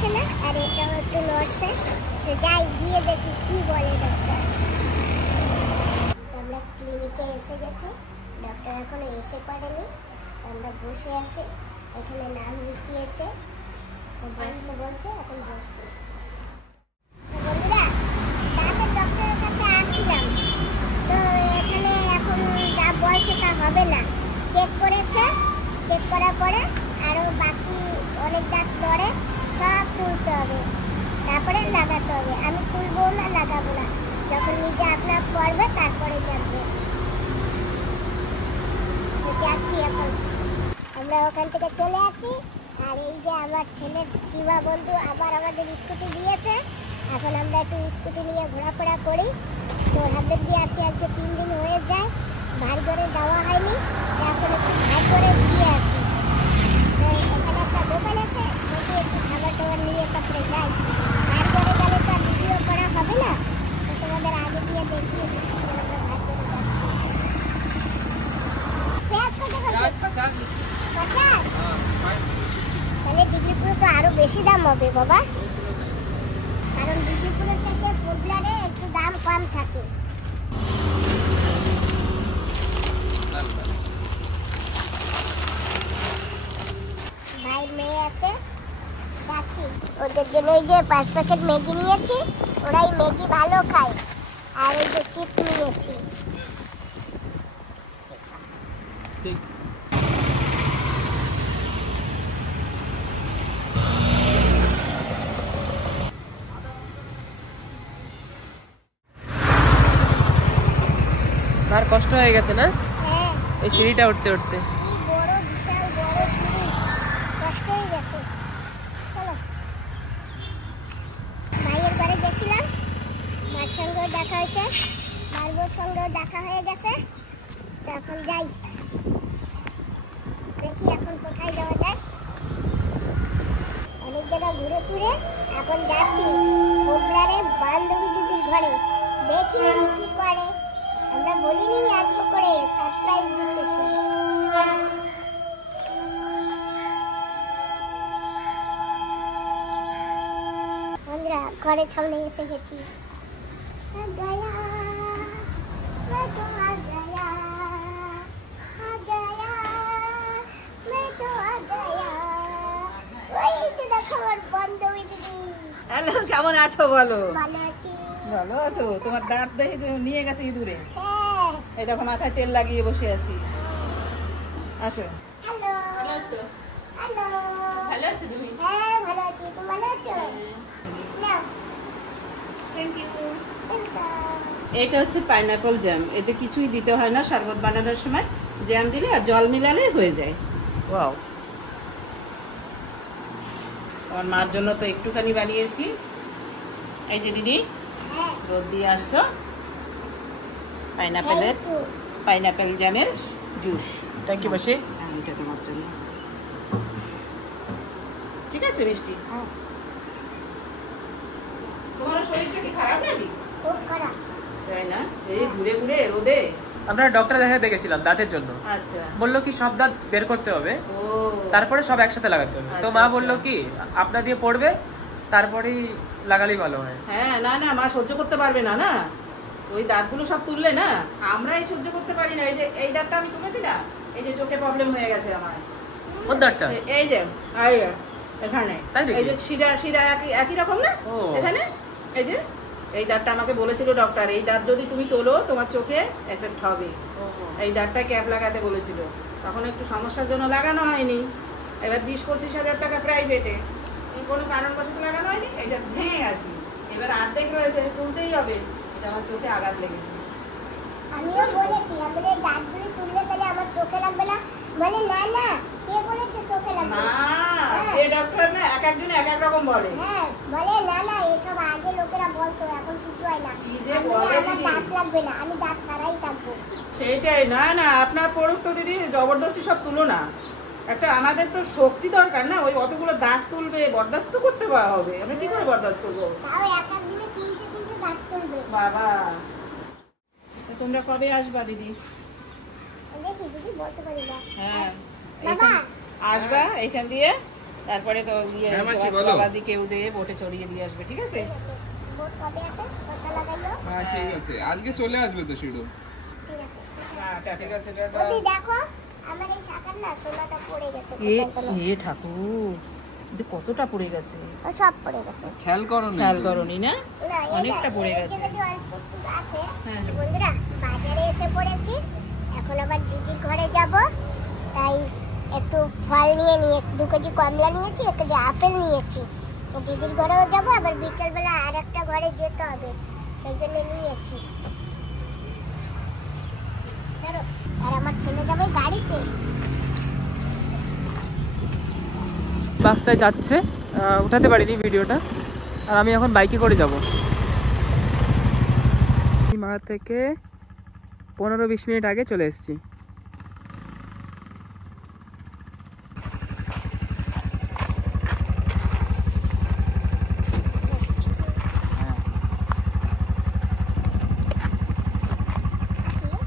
নড়ছে না আর এটাও একটু নড়ছে। তো যাই গিয়ে দেখি কি বলে ডক্টর। আমরা ক্লিনিকে এসে গেছি, ডক্টর এখনো এসে পড়েনি। আমরা বসে আছি, এখানে নাম লিখিয়েছে, বসতে বলছে, এখন বসছি। বন্ধুরা, দাঁতের ডক্টরের কাছে আসছিলাম, তো এখানে এখন যা বলছে তা হবে না। চেক করেছে, চেক করার পরে আরও বাকি অনেক দাঁত নড়ে, সব তুলতে হবে, তারপরে লাগাতে হবে। আমি তুলবো না, লাগাবো না, যখন নিজে আপনার পড়বে তারপরে জানবে। যাচ্ছি এখন, আমরা ওখান থেকে চলে আসি। আর এই যে আমার ছেলের শিবা বন্ধু আবার আমাদের স্কুটি দিয়েছে, এখন আমরা একটু স্কুটি নিয়ে ঘোরাফেরা করি। তো হাবড়ে দিয়ে আসছি, আজকে 3 দিন হয়ে যায়, ভারী করে যাওয়া হয়নি, এখন একটু ভারী করে দিয়ে আসি। এখানে একটা দোকান আছে, যদি একটু খাবার টাবার নিয়ে তারপরে যাই। ভারী করে গেলে তো আর ভিডিও করা হবে না, তো তোমাদের আগে দিয়ে দেখিয়ে দিচ্ছি আমরা ভারী করে যাচ্ছি। পেঁয়াজ কত করে? 50? তাহলে ডিগ্রিপুরে তো আরো বেশি দাম হবে বাবা, কারণ ডিগ্রিপুরের থেকে পোবলারে একটু দাম কম থাকে। ভাই মেয়ে আছে, যাচ্ছি ওদের জন্য। এই যে 5 প্যাকেট ম্যাগি নিয়েছি, ওরাই ম্যাগি ভালো খায়। আর এই যে চিপস নিয়েছি। আর কষ্ট হয়ে গেছে না? হ্যাঁ, এই সিঁড়িটা উঠতে উঠতে। কি বড়, বিশাল বড় সিঁড়ি, কষ্ট হয়ে গেছে। চলো, ভাইয়ের ঘরে গেছিলাম, মার সঙ্গেও দেখা হয়েছে, মারবোর সঙ্গেও দেখা হয়ে গেছে। তো এখন যাই, দেখি এখন কোথায় যাওয়া যায়। অনেক জায়গা ঘুরে ঘুরে এখন যাচ্ছি পোবলারে বান্ধবী দিদির ঘরে, দেখি কি করে। আমরা বলিনি আসবো করে, সারপ্রাইজ দিতেছি। বন্ধুরা, ঘরের সামনে এসে গেছি। হ্যালো, কেমন আছো বলো? ভালো আছি। ভালো আছো? তোমার দাঁত দেখে নিয়ে গেছে ইঁদুরে। হ্যাঁ। এই দেখো মাথায় তেল লাগিয়ে বসে আছি। আসো। হ্যালো। হ্যালো। ভালো আছো তুমি? হ্যাঁ, ভালো আছি। তুমি ভালো আছো? নাও। Thank you. ওয়েলকাম। এটা হচ্ছে পাইনাপল জ্যাম, এতে কিছুই দিতে হয় না। শরবত বানানোর সময় জ্যাম দিলে আর জল মিলালেই হয়ে যায়। ওয়াও, আমার মার জন্য তো একটুখানি বানিয়েছি। এই যে দিদি, হ্যাঁ। রোদ দিয়ে আসছো, Thank you. পাইনাপেল জ্যামের জুস। থ্যাংক ইউ মাসি। এটা তোমার জন্য। ঠিক আছে মিষ্টি? হ্যাঁ। তোমার শরীরটা কি খারাপ নাকি? খুব খারাপ। তাই না? এই ঘুরে ঘুরে রোদে। আমরা ডক্টর দেখাতে গেছিলাম দাঁতের জন্য, আচ্ছা। বললো কি সব দাঁত বের করতে হবে, ও, তারপরে সব একসাথে লাগাতে হবে। তো মা বললো কি আপনার দিয়ে পড়বে, তারপরেই লাগালেই ভালো হয়। হ্যাঁ, না না, মা সহ্য করতে পারবে না। না, ওই দাঁতগুলো সব তুললে না, আমরাই সহ্য করতে পারি না। এই যে এই দাঁতটা আমি তুলেছি না, এই যে চোখে প্রবলেম হয়ে গেছে আমার। ওর দাঁতটা? এই যে এখানে, এই যে শিরা শিরা একই রকম না এখানে। এই যে এই দাঁতটা আমাকে বলেছিল ডক্টর, এই দাঁত যদি তুমি তোলো তোমার চোখে এফেক্ট হবে। এই দাঁতটা ক্যাপ লাগাতে বলেছিল, তখন একটু সমস্যার জন্য লাগানো হয়নি। এবার 20-25 হাজার টাকা প্রাইভেটে, কোনো কারণবশত লাগানো হয়নি। এটা ভেঙে গেছে, এবার অর্ধেক রয়েছে, তুলতেই হবে। এটা আমার চোখে আঘাত লেগেছে। আমিও বলেছি আমাদের এই দাঁতগুলো তুললে তাহলে আমার চোখে লাগবে না, বলে না না, কে বলেছে চোখে লাগবে না, হ্যাঁ। যে ডক্টর না এক একজন এক এক রকম বলে। হ্যাঁ, বলে না না, এসব আগে লোকেরা বলতো, এখন কিছু হয় না। কি যে আমি বলে বলি, আমার দিদি। দাঁত লাগবে না, আমি দাঁত ছাড়াই থাকবো। সেইটাই। না না, আপনার পড়ুক তো দিদি, জবরদস্তি সব তুলো না। একটা আমাদের তো শক্তি দরকার না, ওই অতগুলো দাঁত তুলবে, বরদাস্ত করতে পারা হবে। আমি কি করে বরদাস্ত করবো? তাও এক এক দিনে 3টে দাঁত তুলবে। বাবা, তোমরা কবে আসবা দিদি? দেখি দিদি, বলতে পারি না। হ্যাঁ, বাবা আসবা এখান দিয়ে তারপরে তো হ্যাঁ, মাসি, বলো। বাবাজি কেউ দিয়ে বোটে চড়িয়ে দিয়ে আসবে, ঠিক আছে? বোট কবে আছে? কত লাগাইলো? হ্যাঁ ঠিক আছে, আজকে চলে আসবে তো শিডুল। ঠিক আছে। হ্যাঁ, টাটা। ঠিক আছে, টাটা। ওদি দেখো আমার এই শাখার না সোনাটা পড়ে গেছে। এ ঠাকুর, এটা কতটা পড়ে গেছে, ও সব পড়ে গেছে। খেয়াল করো না। খেয়াল করনি না? না, অনেকটা পড়ে গেছে। এই যে অল্প একটু আছে। হ্যাঁ। বন্ধুরা বাজারে এসে পড়েছি, এখন আবার দিদির ঘরে যাব, তাই একটু ফল নিয়ে 2 কেজি কমলা নিয়েছি, 1 কেজি আপেল নিয়েছি। তো দিদির ঘরেও যাব, আবার বিকেলবেলা আর একটা ঘরে যেতে হবে, সেই জন্য নিয়েছি। ধরো, আর আমার ছেলে যাবে গাড়িতে। রাস্তায় যাচ্ছে, উঠাতে পারিনি ভিডিওটা, আর আমি এখন বাইকে করে যাব। মা থেকে 15-20 মিনিট আগে চলে এসেছি।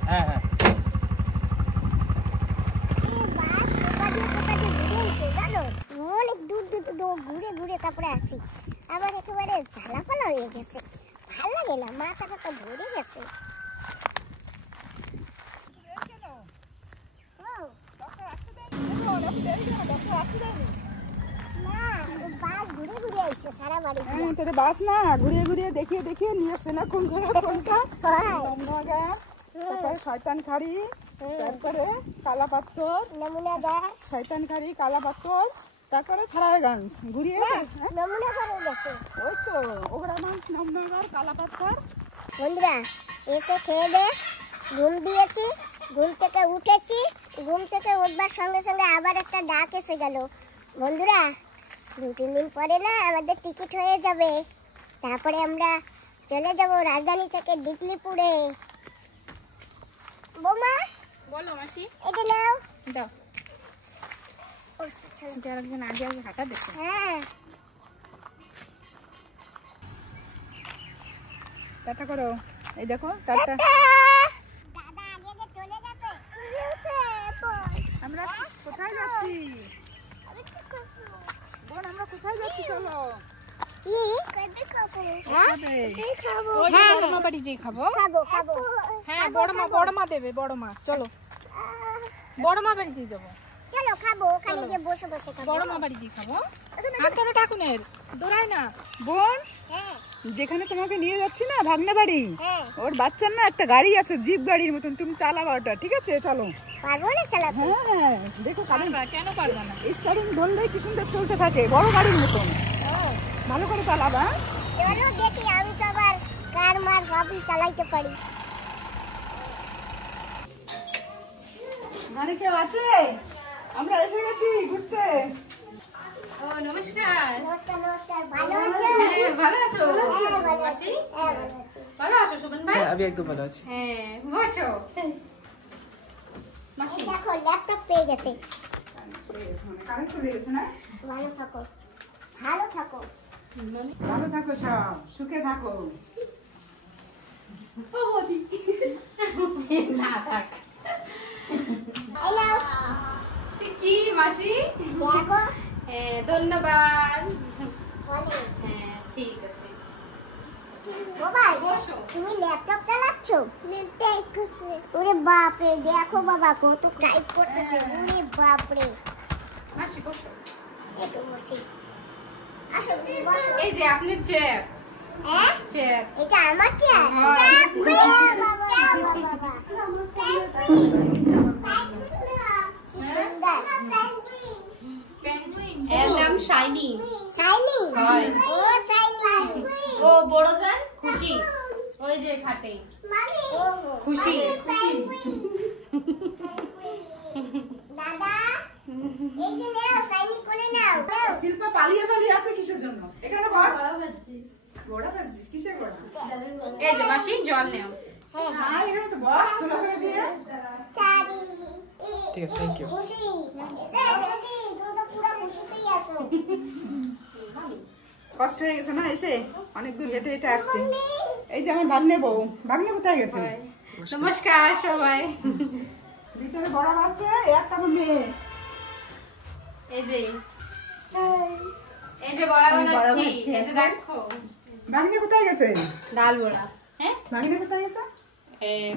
হ্যাঁ হ্যাঁ অনেক দূর ঘুরে ঘুরে তারপরে আছি, আবার একেবারে ঝালাপালা হয়ে গেছে, ভাল লাগে না, মাথাটা তো ভরে গেছে। ঘুরে ঘুরে আইছে সারা বাড়ি। তোর বাস না ঘুরিয়ে ঘুরিয়ে দেখিয়ে দেখিয়ে নিয়ে আসছে না, কোন জায়গা কোনটা। তারপরে শয়তান খাড়ি, তারপরে কালা পাথর, নমুনা দেয়, শয়তান খাড়ি, কালা পাথর, তারপরে খারায়গঞ্জ ঘুরিয়ে। নমুনা করে গেছে। ওই তো ওগরাগঞ্জ, নমনগর, কালা পাথর। বন্ধুরা এসে খেয়ে দে ঘুম দিয়েছি, ঘুম থেকে উঠেছি, ঘুম থেকে উঠবার সঙ্গে সঙ্গে আবার একটা ডাক এসে গেল। বন্ধুরা 2-3 দিন পরে না আমাদের টিকিট হয়ে যাবে, তারপরে আমরা চলে যাব রাজধানী থেকে দিগলিপুরে। বৌমা বলো মাসি, এটা নাও। দাও। যার একজন আগে আগে হাঁটা দেখো। হ্যাঁ টাটা করো, এই দেখো টাটা। দাদা আগে আগে চলে গেছে। আমরা কোথায় যাচ্ছি বোন, আমরা কোথায় যাচ্ছি? চলো। কি খাবো? ওই যে হ্যাঁ, বড় মা বাড়ি যেয়ে খাবো। খাবো খাবো। হ্যাঁ বড় মা দেবে, বড় মা। চলো বড় মা বাড়ি যেয়ে যাবো, চলো খাবো, ওখানে গিয়ে বসে বসে খাবো। বড় মা বাড়ি যেয়ে খাবো। হাতটা ঠাকুনের দৌড়াই না। বোন, হ্যাঁ যেখানে তোমাকে নিয়ে যাচ্ছি না ভাগ্নে বাড়ি, হ্যাঁ, ওর বাচ্চার না একটা গাড়ি আছে, জিপ গাড়ির মতন, তুমি চালাবা ওটা, ঠিক আছে? চলো। পারবো না চালাতে? হ্যাঁ হ্যাঁ, দেখো কারণ পারবা, কেন পারবা না? স্টারিং ধরলেই কি সুন্দর চলতে থাকে, বড় গাড়ির মতন। হ্যাঁ, ভালো করে চালাবা। চলো দেখি, আমি তো আবার কার মার সবই চালাইতে পারি। ঘরে কেউ আছে? আমরা এসে গেছি ঘুরতে। ও নমস্কার। নমস্কার নমস্কার, ভালো আছো? হ্যাঁ ভালো আছো? হ্যাঁ ভালো আছি। মাসি হ্যাঁ ভালো আছি। ভালো আছো শোভন ভাই? হ্যাঁ, আমি একদম ভালো আছি। হ্যাঁ বসো। মাসি এই দেখো ল্যাপটপ পেয়ে গেছে। কারেন্ট চলে গেছে না? ভালো থাকো, ভালো থাকো। ভালো থাকো, সব সুখে থাকো। না থাক। এই নাও কি মাসি? দেখো, হ্যাঁ ধন্যবাদ। অনেক। হ্যাঁ ঠিক আছে, বাবাই বসো। তুমি ল্যাপটপ চালাচ্ছ? ওরে বাপ রে, দেখো বাবা কত টাইপ করতেছে, ওরে বাপ রে। মাসি বসো। এই তো বসি, আসো তুমি বসো। এই যে আপনার চেয়ার। হ্যাঁ চেয়ার। এটা আমার চেয়ার? হ্যাঁ। বাবা কি সুন্দর। এর নাম শাইনি। শাইনি? হয়। ও শাইনি। ও বড় যান খুশি, ওই যে খাটে ও খুশি। দাদা এই যে নাও, শাইনি কোলে নাও। শিল্পা পালিয়ে পালিয়ে আসে কিসের জন্য? এখানে বস। গোড়া ভাজছিস? কিসের গোড়া? এই যে মাসি জল নেও। হ্যাঁ, এখানে তো বস, ছোলো করে দিয়ে। ঠিক আছে, থ্যাংক ইউ। খুশি, খুশি, তুমি তো পুরো খুশিতেই আছো। কষ্ট হয়ে গেছে না এসে? অনেক দূর হেঁটে হেঁটে আসছে। এই যে আমার ভাগ্নে বউ। ভাগ্নে কোথায় গেছে? নমস্কার সবাই। ভিতরে বড় বাচ্চা, একটা মেয়ে। এই যে এই যে বড়া বানাচ্ছি, এই যে দেখো ভাগ্নে কোথায় গেছে? ডাল বড়া। হ্যাঁ ভাগ্নে কোথায় গেছে?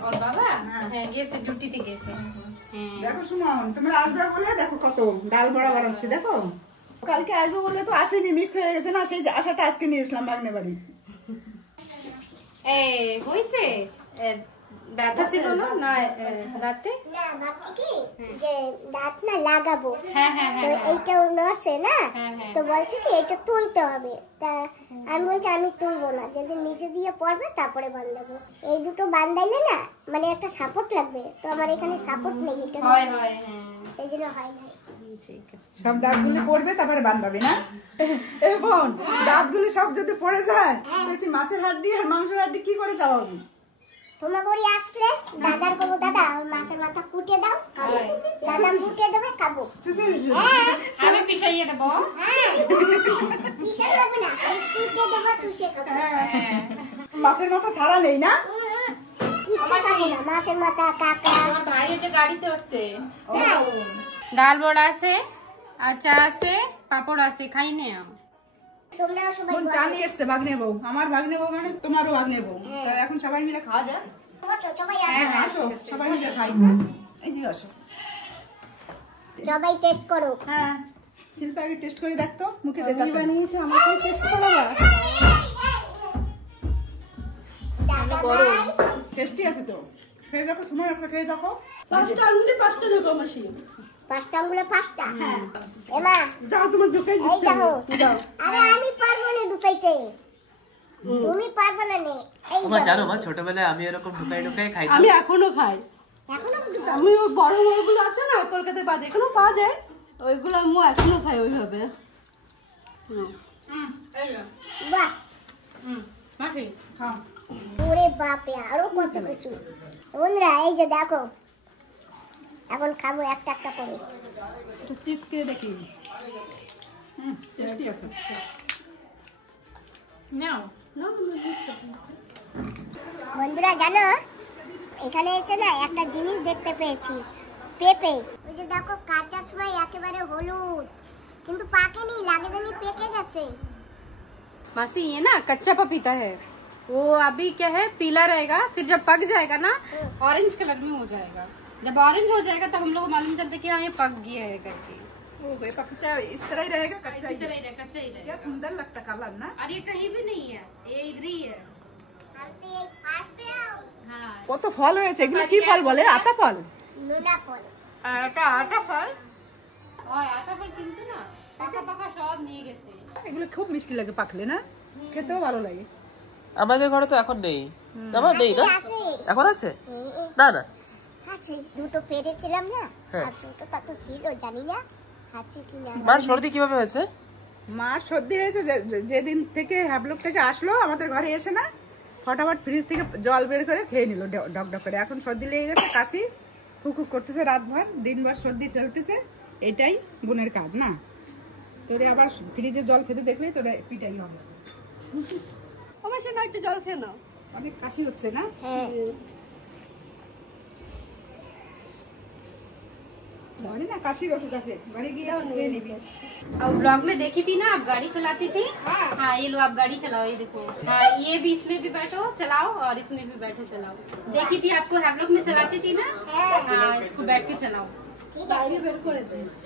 ওর বাবা হ্যাঁ গেছে, ডিউটিতে গেছে। হ্যাঁ দেখো সুমন, তোমরা আসবে বলে দেখো কত ডাল বড়া বানাচ্ছি। দেখো কালকে আসবো বলে তো আসেনি, মিক্স হয়ে গেছে না, সেই আশাটা আজকে নিয়ে এসলাম ভাগ্নে বাড়ি। হয়েছে ব্যথা ছিল না না রাতে? না ভাবছি কি যে দাঁত না লাগাবো, হ্যাঁ হ্যাঁ তো হ্যাঁ এইটাও নড়ছে না, হ্যাঁ, হ্যাঁ। তো বলছে কি এটা তুলতে হবে। তা আমি বলছি আমি তুলবো না, যেদিন নিচে দিয়ে পড়বে তারপরে বান্ধাবো। এই দুটো বান্ধাইলে না মানে একটা সাপোর্ট লাগবে, তো আমার এখানে সাপোর্ট নেই, এটা হয় হয় হ্যাঁ সেই জন্য হয় নাই। ঠিক আছে। সব দাঁতগুলি পড়বে তারপরে বাঁধাবে না? এবং দাঁতগুলি সব যদি পড়ে যায় তুই মাছের হাড্ডি আর মাংসের হাড্ডি কি করে চাবাবি? তোমার ঘরে আসলে দাদার বলবো দাদা ওই মাছের মাথা কুটে দাও, খাবো। দাদা কুটে দেবে, খাবো। হ্যাঁ আমি পিছাইয়ে দেবো। হ্যাঁ পিসে যাবে না, এই কুটে দেবো, চুষে খাবো। মাছের মাথা ছাড়া নেই না? কিচ্ছু খাবো না, মাছের মাথা, কাঁকড়া। আমার ভাই যে গাড়িতে উঠছে। ডাল বড়া আছে, আচার আছে, পাপড় আছে, খাই নে। তোমরাও সবাই বোন জানি এসছে ভাগ্নে বউ, আমার ভাগ্নে বউ মানে তোমারও ভাগ্নে বউ। তো এখন সবাই মিলে খাওয়া যায়। বসো, সবাই হ্যাঁ, আসো। আসো সবাই মিলে খাই। এই যে আসো। সবাই টেস্ট করো। হ্যাঁ শিল্পা আগে টেস্ট করে দেখতো, মুখে দে। দাদা বানিয়েছে, আমাকে টেস্ট করাবা? দাদা বড় ভাই, টেস্টি আছে তো, খেয়ে দেখো। সময় একটা খেয়ে দেখো। 5টা আঙুলে 5টা দেখো মাসি। 5টা আঙ্গুলে 5টা। এমা যাও তোমার দোকানে এই দেখো, আরে আমি পারবো না ঢুকাইতে, তুমি পারবে না নে। এই তোমার জানো মা, ছোটবেলায় আমি এরকম ঢুকাই ঢুকাই খাইতাম। আমি এখনো খাই। এখনো আমি ওই বড় বড়গুলো আছে না কলকাতায় বাদে এখনো পাওয়া যায়, ওইগুলো আমি এখনো খাই ওইভাবে। এই যে বাহ, মাসি খাও। ওরে বাপরে, আরো কত কিছু। বন্ধুরা এই যে দেখো, এখন খাবো একটা একটা করে। একটু চিপস খেয়ে দেখি। টেস্টি আছে। নাও। বন্ধুরা জানো, এখানে এসে না একটা জিনিস দেখতে পেয়েছি, পেঁপে। ওই যে দেখো কাঁচার সময় একেবারে হলুদ, কিন্তু পাকেনি, লাগে জানি পেকে গেছে। मासी ये ना कच्चा पपीता है, वो अभी क्या है पीला रहेगा, फिर जब पक जाएगा ना ऑरेंज कलर में हो जाएगा। जब ऑरेंज हो जाएगा तब हम लोग को मालूम चलता है कि हाँ ये पक गया है करके। ओ भाई पपीता इस तरह ही रहेगा, कच्चा ही। कच्चा ही क्या सुंदर लगता कलर ना। और ये कहीं भी नहीं है, ये इधर ही है। আমি তো এই ফার্স্ট রাউন্ড हाँ কত ফল হয়েছে, এগুলো কি ফল বলে? আতা ফল? নুনা ফল। आटा फल और आटा फल किनते ना पाका पाका সব নিয়ে গেছে। এগুলো খুব মিষ্টি লাগে পাকলে না, খেতেও ভালো লাগে। আমাদের ঘরে তো এখন নেই। আমার নেই না? আছে এখন আছে? না না। আছে, দুটো পেরেছিলাম না, হ্যাঁ। আর দুটো কত ছিল জানি না, আছে কি না। মার সর্দি কিভাবে হয়েছে? মার সর্দি হয়েছে যেদিন থেকে হ্যাবলক থেকে আসলো আমাদের ঘরে এসে না, ফটাফট ফ্রিজ থেকে জল বের করে খেয়ে নিল ডক ডক করে। এখন সর্দি লেগে গেছে, কাশি খুকুক করতেছে, রাতভর দিনভর সর্দি ফেলতেছে। এটাই বোনের কাজ না? তোরে আবার ফ্রিজে জল খেতে দেখলেই তোরা পিটাই হবে। আমার সে না একটু জল খেয়ে নাও। অনেক কাশি হচ্ছে না? হ্যাঁ ঘরে না কাশির ওষুধ আছে, ঘরে গিয়ে খেয়ে নিবি। और ब्लॉग में देखी थी ना आप गाड़ी चलाती थी। हाँ ये लो आप गाड़ी चलाओ, ये देखो। हाँ ये भी इसमें भी बैठो चलाओ और इसमें भी बैठो चलाओ। देखी थी आपको हैवलॉक में चलाती थी ना। हाँ इसको बैठ के चलाओ। ঠিক আছে,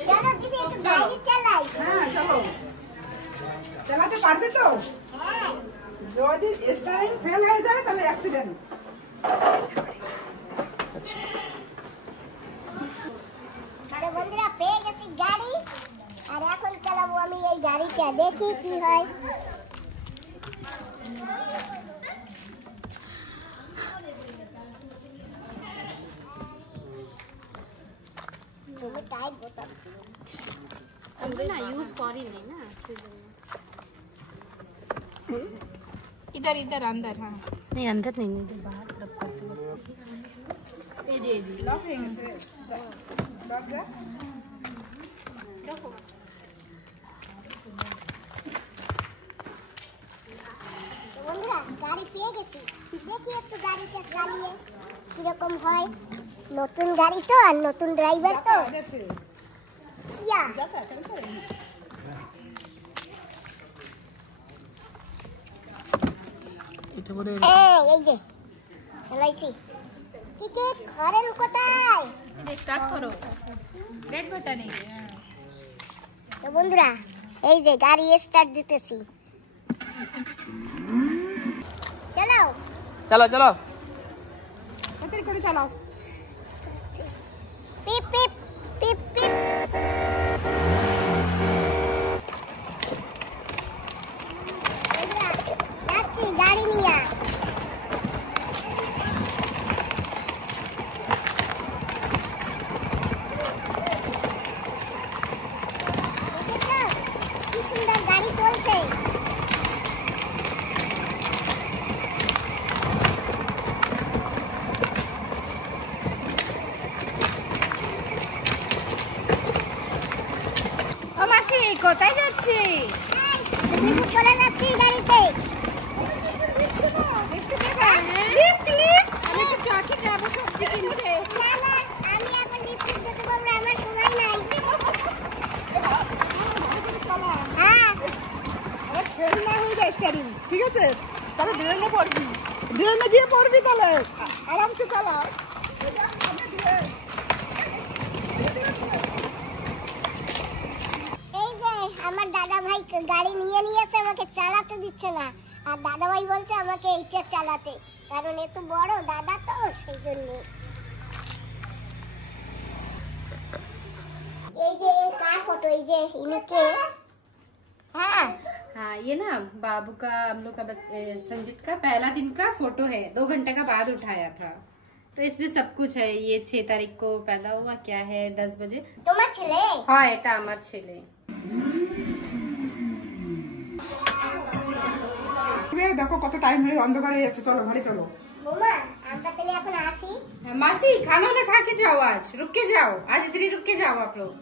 চলো দিদি একটু গাড়ি চালাই। হ্যাঁ চলো, চালাতে পারবে তো? হ্যাঁ যদি স্টারিং ফেল হয়ে যায় তাহলে অ্যাক্সিডেন্ট। আচ্ছা তো বন্ধুরা পেয়ে গেছি গাড়ি, আর এখন চালাবো আমি এই গাড়িটা, দেখি কি হয়। তুমি টাইট বোতাম। ना यूज करी नहीं ना। इधर इधर अंदर। हाँ नहीं अंदर नहीं, इधर बाहर तरफ करती हूँ। ये जी লক হয়ে গেছে দরজা। তো বন্ধুরা গাড়ি পেয়ে গেছি, দেখি একটু গাড়িটা চালিয়ে কিরকম হয়। নতুন গাড়ি তো, আর নতুন ড্রাইভার তো। ইয়া আচ্ছা বলে এই যে চালাইছি। টিকিট ঘরের কোথায়? স্টার্ট করো, রেড বাটনে। তো বন্ধুরা এই যে গাড়ি স্টার্ট দিতেছি, চালাও। চলো চলো তাড়াতাড়ি করে চালাও। পিপ পিপ পিপ পিপ। বন্ধুরা যাচ্ছি গাড়ি নিয়ে। দেখেছো কি সুন্দর গাড়ি চলছে। ও মাসি কোথায় যাচ্ছি? লিফট করে যাচ্ছি গাড়িতে। লিফট লিফট, আমি তো চকে যাবো সবজি কিনতে। না না আমি এখন লিফটে যেতে পারবো না, আমার সময় নাই। হ্যাঁ আরে ফেল না হয়ে যায় স্টারিং, ঠিক আছে? তাহলে ড্রেনে পড়বি, ড্রেনে গিয়ে পড়বি, তাহলে আরামসে চালা। এই যে আমার দাদা ভাই গাড়ি নিয়ে নিয়েছে, আমাকে চালাতে দিচ্ছে না। আর দাদা ভাই বলছে আমাকে এইটা চালাতে, কারণ এত বড় দাদা তো সেই জন্য। এই যে এই কার ফটো? এই যে ইনকে। हाँ हाँ ये ना बाबू का हम लोग का संजीत का पहला दिन का फोटो है, 2 घंटे का बाद उठाया था। तो इसमें सब कुछ है। ये 6 तारीख को पैदा हुआ, क्या है 10 बजे। তোমার ছেলে? हाँ এটা আমার ছেলে। দেখো কত টাইম হয়ে অন্ধকার হয়ে যাচ্ছে, চলো ঘরে চলো। বৌমা আমরা তাহলে এখন আসি। मासी खाना वाना खा के जाओ, आज रुक के जाओ, आज इधर ही रुक के जाओ आप लोग।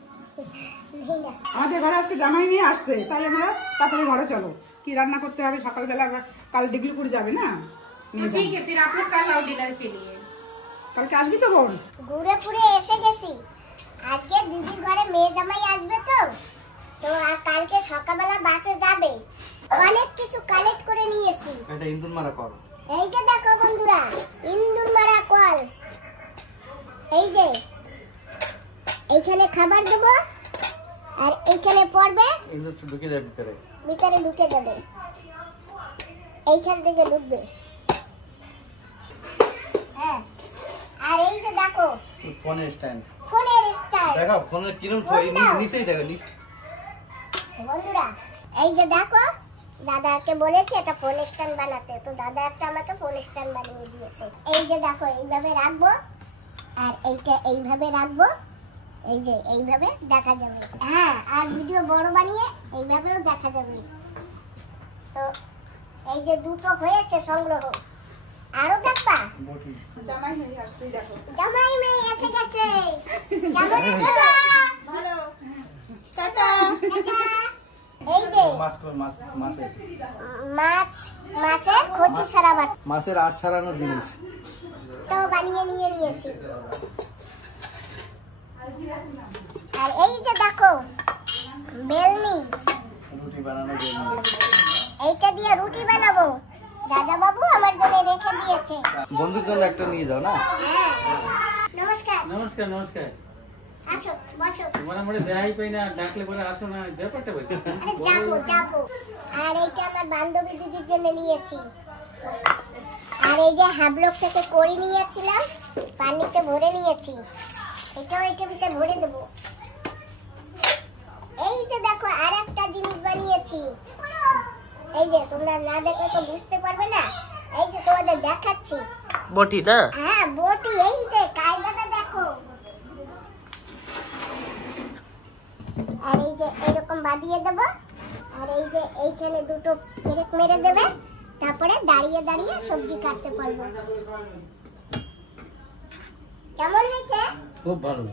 নেই না আমাদের ঘরে আজকে জামাই নিয়ে আসছে, তাই আমরা তাড়াতাড়ি ঘরে চলো। কি রান্না করতে হবে সকালবেলা, কাল ডিগলিপুর যাবে না? तो ठीक है फिर आप लोग कल आओ डिनर के लिए। কালকে আসবি তো বোন? ঘুরে পুরে এসে গেছি। আজকে দিদির ঘরে মেয়ে জামাই আসবে তো, তো আর কালকে সকালবেলা বাসে যাবে। অনেক কিছু কালেক্ট করে নিয়েছি। এটা ইন্দুর মারা কর। এই যে দেখো বন্ধুরা, ইন্দুর মারা কল। এই যে এইখানে খাবার দেব, আর এইখানে পড়বে, ইন্দুর ঢুকে যাবে ভিতরে, ভিতরে ঢুকে যাবে, এইখান থেকে ঢুকবে। হ্যাঁ আর এই যে দেখো ফোনের স্ট্যান্ড, ফোনের স্টার। দেখো ফোনের কিরম নিচেই দেখো বন্ধুরা এই যে দেখো, দাদাকে বলেছে এটা ফোন স্ট্যান্ড বানাতে, তো দাদা একটা আমাকে ফোন স্ট্যান্ড বানিয়ে দিয়েছে। এই যে দেখো এইভাবে রাখবো, আর এইটা এইভাবে রাখবো, এই যে এইভাবে দেখা যাবে। হ্যাঁ আর ভিডিও বড় বানিয়ে এইভাবেও দেখা যাবে। তো এই যে দুটো হয়েছে সংগ্রহ, আরো দেখবা। জামাই হয়ে আসছে, দেখো জামাই মেয়ে এসে গেছে। কেমন আছো? ভালো। টাটা। এই যে মাছের কচি সারাবার মাছের আট সারানোর জিনিস তো বানিয়ে নিয়ে নিয়েছি। আর এই যে দেখো বেলনি, রুটি বানানোর জন্য। এইটা দিয়ে রুটি বানাবো। দাদা বাবু আমার জন্য রেখে দিয়েছে। বন্ধুর জন্য একটা নিয়ে যাও না। হ্যাঁ নমস্কার। নমস্কার নমস্কার। আসো বসো। তোমার আমরা দেখাই পাই না, ডাকলে পরে আসো না, ব্যাপারটা বলতে। আরে যাবো যাবো। আর এইটা আমার বান্ধবী দিদির জন্য নিয়েছি। আর এই যে হাবলক থেকে কড়ি নিয়েছিলাম, পানিতে ভরে নিয়েছি, এটাও এটা ভিতরে ভরে দেবো। এই যে দেখো আর একটা জিনিস বানিয়েছি। এই যে তোমরা না দেখলে তো বুঝতে পারবে না, এই যে তোমাদের দেখাচ্ছি। বটি না? হ্যাঁ বটি। এই যে কায়দাটা দেখো। আর এই যে এরকম বাঁধিয়ে দেবো, আর এই যে এইখানে দুটো পেরেক মেরে দেবে, তারপরে দাঁড়িয়ে দাঁড়িয়ে সবজি কাটতে পারবো। কেমন হয়েছে? খুব ভালো।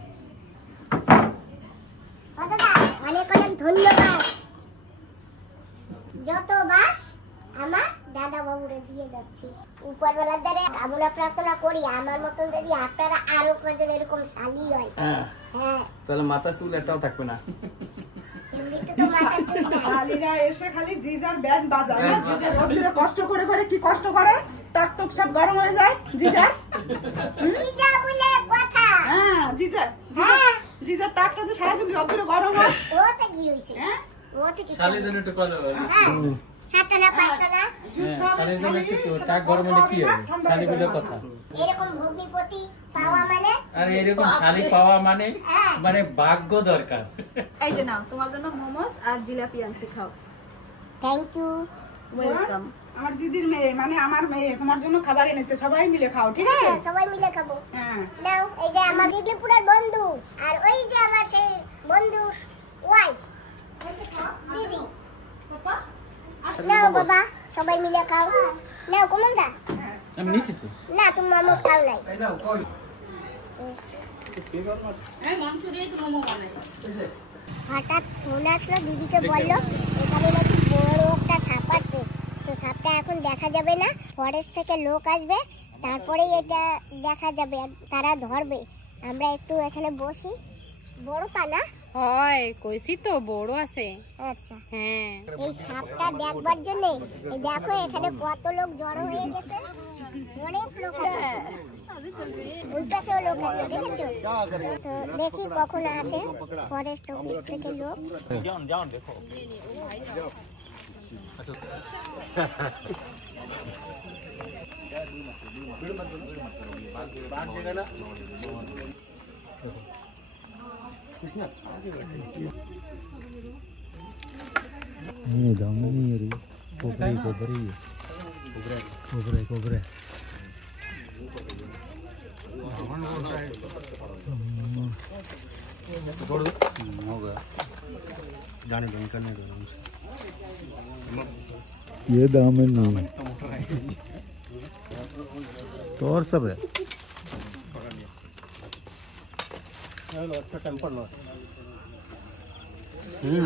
দাদা অনেক অনেক ধন্যবাদ। যত বাস আমার দাদা বাবুরে দিয়ে যাচ্ছি। উপরওয়ালার দ্বারে কামনা প্রার্থনা করি আমার মতন যদি আপনারা আরো কজন এরকম শালী হয়। হ্যাঁ হ্যাঁ তাহলে মাথা চুল একটাও থাকবে না। এমনিতে তো বাজাচ্ছে না। শালিরা এসে খালি জিজার ব্যান্ড বাজায় না, জিজার রোদ্দুরে কষ্ট করে করে কি কষ্ট করে, টাক টুক সব গরম হয়ে যায় জিজার। জিজা বলে কথা। হ্যাঁ জিজার টাকটা যে সারাদিন রোদ্দুরে গরম হয়। ওতে কি হইছে? হ্যাঁ ওতে কি? শালির জন্য একটু কল হ্যাঁ, 7 না 5 না। শালির জন্য একটু টাক গরম হলে কি হবে? শালি বলে কথা। এরকম ভগ্নিপতি পাওয়া মানে আর এরকম শালি পাওয়া মানে হ্যাঁ। মানে ভাগ্য দরকার। এই যে নাও তোমার জন্য মোমোস আর জিলাপি আনছি, খাও। Thank you. ওয়েলকাম। আমার দিদির মেয়ে মানে আমার মেয়ে তোমার জন্য খাবার এনেছে, সবাই মিলে খাও, ঠিক আছে? হ্যাঁ, সবাই মিলে খাবো। হ্যাঁ নাও, এই যে আমার দিদিপুরের বন্ধু আর ওই যে আমার সেই বন্ধুর ওয়াইফ দিদি। নাও বাবা, সবাই মিলে খাও। নাও কমন্দা। আমি নিছি তো। না, তুমি মোমোস খাও নাই। এই নাও কই। হঠাৎ ফোন আসলো, দিদিকে বললো এখানে নাকি বড় একটা সাপ আছে, তো সাপটা এখন দেখা যাবে না, ফরেস্ট থেকে লোক আসবে, তারপরেই এটা দেখা যাবে, তারা ধরবে। আমরা একটু এখানে বসি। বড় পা না? হয় কইছি তো বড় আছে। আচ্ছা, হ্যাঁ এই সাপটা দেখবার জন্য দেখো এখানে কত লোক জড়ো হয়ে গেছে, অনেক লোক আছে, ওই পাশেও লোক আছে, দেখেছো? তো দেখি কখন আসে ফরেস্ট অফিস থেকে লোক। कोबरे होगा जाने दो, निकलने दो हमसे। ये दामन नहीं है तो और सब है।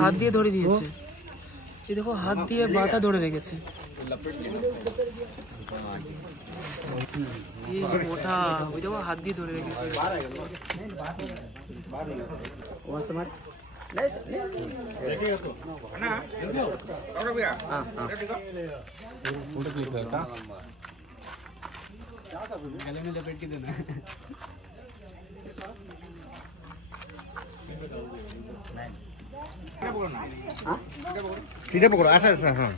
হাত দিয়ে ধরে দিয়েছে, এই দেখো হাত দিয়ে মাথা ধরে রেখেছে। এই মোটা, ওই দেখো হাত দিয়ে ধরে রেখেছে। सीधे पकड़ो, ऐसा ऐसा। हाँ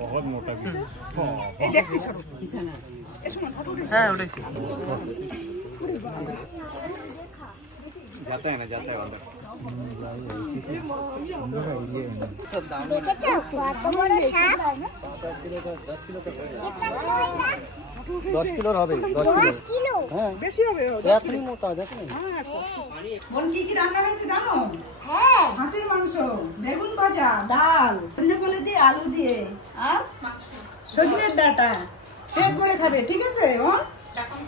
बहुत मोटा भी। এই দেখছি সব। হ্যাঁ ওটাইছি। जाता है ना, जाता है अंदर। দেখেছো কত বড় সাপ? 10 কিলো হবে, 10 কিলো। বেশি হবে। এখনই মোটা দেখেন। বোন কি কি রান্না হয়েছে জানো? হ্যাঁ, হাঁসের মাংস, বেগুন ভাজা, ডাল, ধনেপাতা দিয়ে, আলু দিয়ে, আর সজনের ডাঁটা। পেট ভরে খাবে, ঠিক আছে? বোন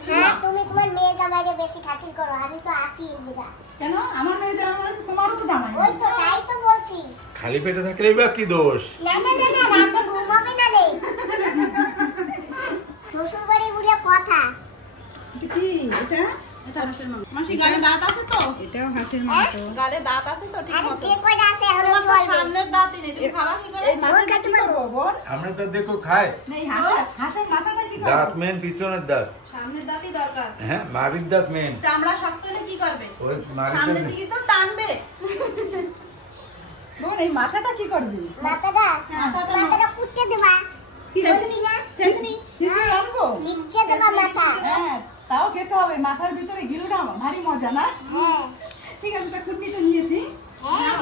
হ্যাঁ, তুমি তোমার মেয়ে জামাইকে বেশি খাতির করো, আমি তো আছি এই জায়গা। কেন? আমার মেয়ে জামাই মানে তো তোমারও তো জামাই। ওই তো, তাই তো বলছি। খালি পেটে থাকলে বা কি দোষ? না না না না, রাতে ঘুমাবে না রে। শ্বশুর বাড়ি বলে কথা। কি এটা? এটা হাঁসের মাংস। মাসি গালে দাঁত আছে তো? এটাও হাঁসের মাংস। গালে দাঁত আছে তো ঠিক আরে মতো? যে কয়টা আছে এখনো চলবে। সামনের দাঁতই নেই, তুমি খাবা কি করে? এই মাথাটা কি করবো বোন? আমরা তো দেখো খায় নেই, হাঁসের মাথাটা কি করবো? দাঁত মেন, পিছনের দাঁত। সামনের দাঁতই দরকার। হ্যাঁ, মারির দাঁত মেন। চামড়া শক্ত হলে কি করবে? ওই মারির সামনের দাঁত। দিকে তো টানবে। বোন এই মাথাটা কি করবি? মাথাটা কুটে দেবা। ছেঁচনি না? ছেঁচনি। শিশু আনবো? চিচ্ছে দেবা মাথা। হ্যাঁ, তাও খেতে হবে। মাথার ভিতরে গিলুটা ভারী মজা না? হ্যাঁ ঠিক আছে, তা কুটনিটা নিয়ে এসি। হ্যাঁ।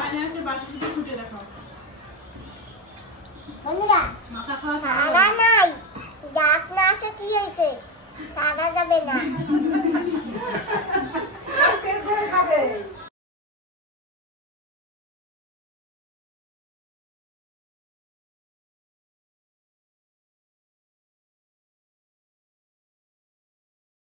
বন্ধুরা, সারা নাই, ডাক না আসে কি হয়েছে? সারা যাবে না।